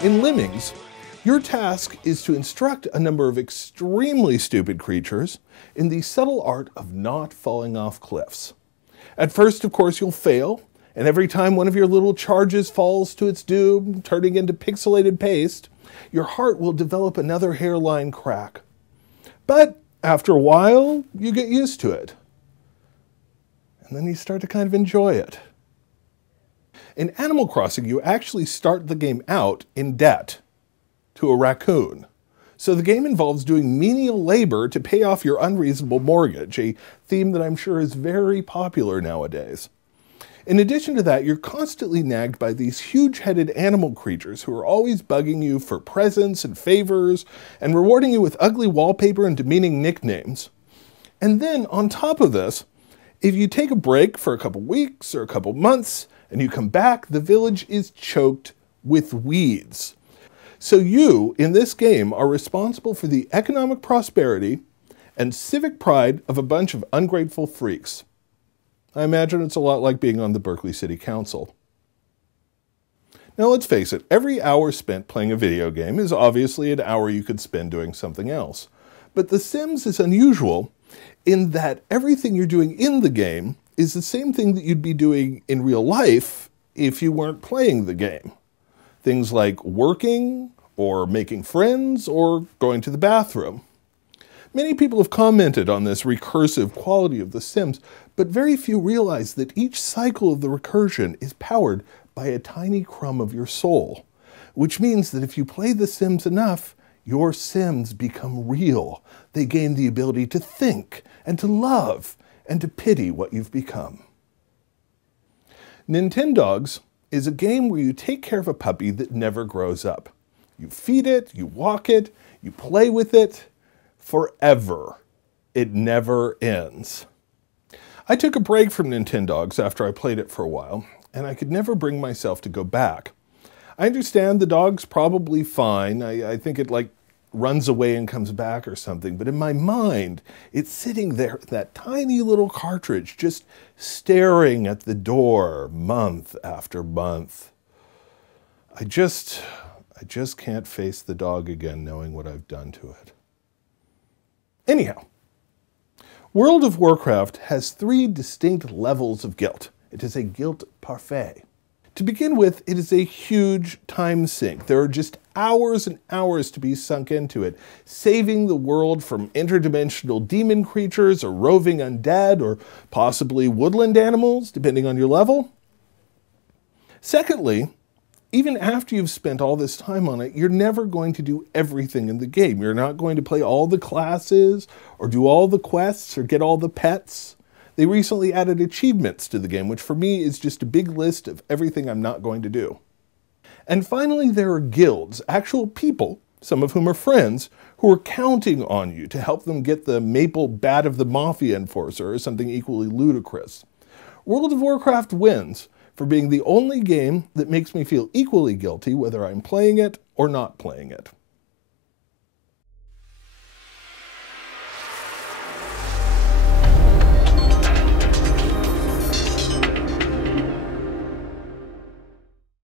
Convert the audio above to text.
In Lemmings, your task is to instruct a number of extremely stupid creatures in the subtle art of not falling off cliffs. At first, of course, you'll fail, and every time one of your little charges falls to its doom, turning into pixelated paste, your heart will develop another hairline crack. But after a while, you get used to it. And then you start to kind of enjoy it. In Animal Crossing, you actually start the game out in debt to a raccoon. So the game involves doing menial labor to pay off your unreasonable mortgage, a theme that I'm sure is very popular nowadays. In addition to that, you're constantly nagged by these huge-headed animal creatures who are always bugging you for presents and favors and rewarding you with ugly wallpaper and demeaning nicknames. And then, on top of this, if you take a break for a couple weeks or a couple months and you come back, the village is choked with weeds. So you, in this game, are responsible for the economic prosperity and civic pride of a bunch of ungrateful freaks. I imagine it's a lot like being on the Berkeley City Council. Now let's face it, every hour spent playing a video game is obviously an hour you could spend doing something else. But The Sims is unusual in that everything you're doing in the game is the same thing that you'd be doing in real life if you weren't playing the game. Things like working, or making friends, or going to the bathroom. Many people have commented on this recursive quality of The Sims, but very few realize that each cycle of the recursion is powered by a tiny crumb of your soul, which means that if you play The Sims enough, your Sims become real. They gain the ability to think, and to love, and to pity what you've become. Nintendogs is a game where you take care of a puppy that never grows up. You feed it, you walk it, you play with it forever. It never ends. I took a break from Nintendogs after I played it for a while, and I could never bring myself to go back. I understand the dog's probably fine. I think it runs away and comes back or something, but in my mind, it's sitting there, that tiny little cartridge, just staring at the door month after month. I just can't face the dog again knowing what I've done to it. Anyhow, World of Warcraft has 3 distinct levels of guilt. It is a guilt parfait. To begin with, it is a huge time sink. There are just hours and hours to be sunk into it, saving the world from interdimensional demon creatures or roving undead or possibly woodland animals, depending on your level. Secondly, even after you've spent all this time on it, you're never going to do everything in the game. You're not going to play all the classes or do all the quests or get all the pets. They recently added achievements to the game, which for me is just a big list of everything I'm not going to do. And finally, there are guilds, actual people, some of whom are friends, who are counting on you to help them get the maple bat of the Mafia Enforcer or something equally ludicrous. World of Warcraft wins for being the only game that makes me feel equally guilty whether I'm playing it or not playing it.